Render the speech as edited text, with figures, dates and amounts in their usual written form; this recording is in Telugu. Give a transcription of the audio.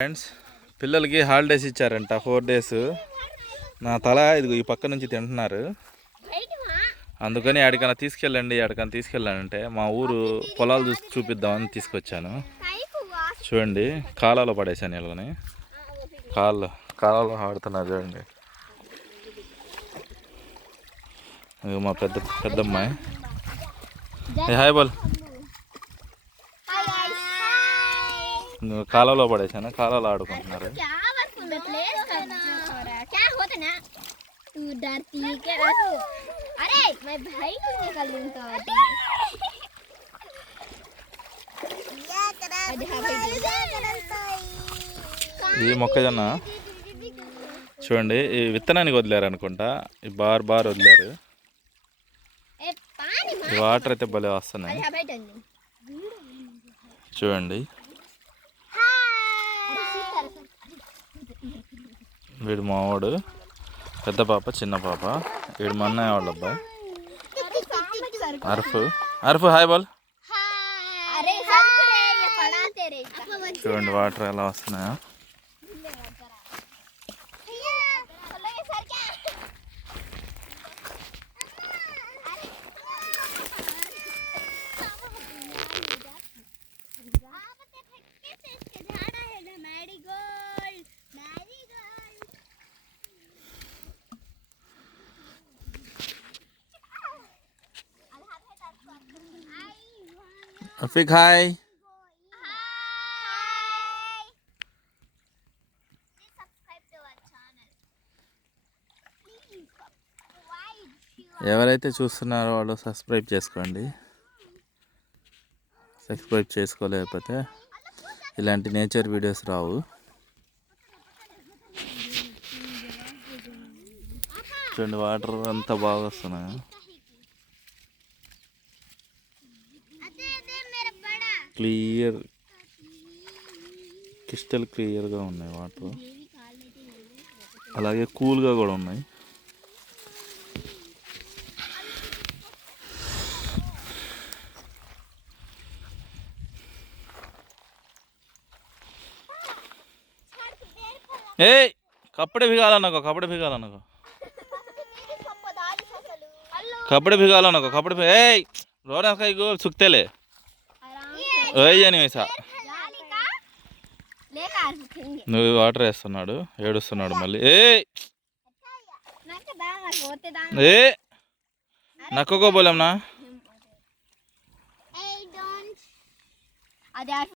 ఫ్రెండ్స్, పిల్లలకి హాలిడేస్ ఇచ్చారంట 4 days. నా తల ఇదిగో ఈ పక్క నుంచి తింటున్నారు. అందుకని ఎక్కడికైనా తీసుకెళ్ళండి మా ఊరు పొలాలు చూపిద్దామని తీసుకొచ్చాను. చూడండి, కాలాలో పడేసాను వీళ్ళని. కాలాలో ఆడుతున్నారు చూడండి. మా పెద్దమ్మాయి హాయ్ బోల్. కాలంలో పడేసాను, కాలంలో ఆడుకుంటున్నారు. ఈ మొక్కజొన్న చూడండి, ఈ విత్తనానికి వదిలేరు అనుకుంటా. ఈ బార్ వదిలేరు. ఈ వాటర్ అయితే భలే వస్తున్నాయి చూడండి. వీడు మావాడు, పెద్ద పాప, చిన్న పాప. వీడు మా అన్నయ్య వాళ్ళ అబ్బాయి అర్ఫ్. హాయ్ బాల్. చూడండి వాటర్ ఎలా వస్తున్నాయో. అఫీక్ హాయ్. ఎవరైతే చూస్తున్నారో వాళ్ళు సబ్స్క్రైబ్ చేసుకోండి. సబ్స్క్రైబ్ చేసుకోలేకపోతే ఇలాంటి నేచర్ వీడియోస్ రావు. చూడండి వాటర్ అంతా బాగా వస్తున్నాయి. క్రిస్టల్ క్లియర్గా ఉన్నాయి వాటర్. అలాగే కూల్గా కూడా ఉన్నాయి. कपड़े भिगाला नको. कपड़े भिगाला नको. रोना का गो सुखतेले वैसा. నువ్వు వాటర్ వేస్తున్నాడు, ఏడుస్తున్నాడు మళ్ళీ. నక్కకో బోలేమ్నా.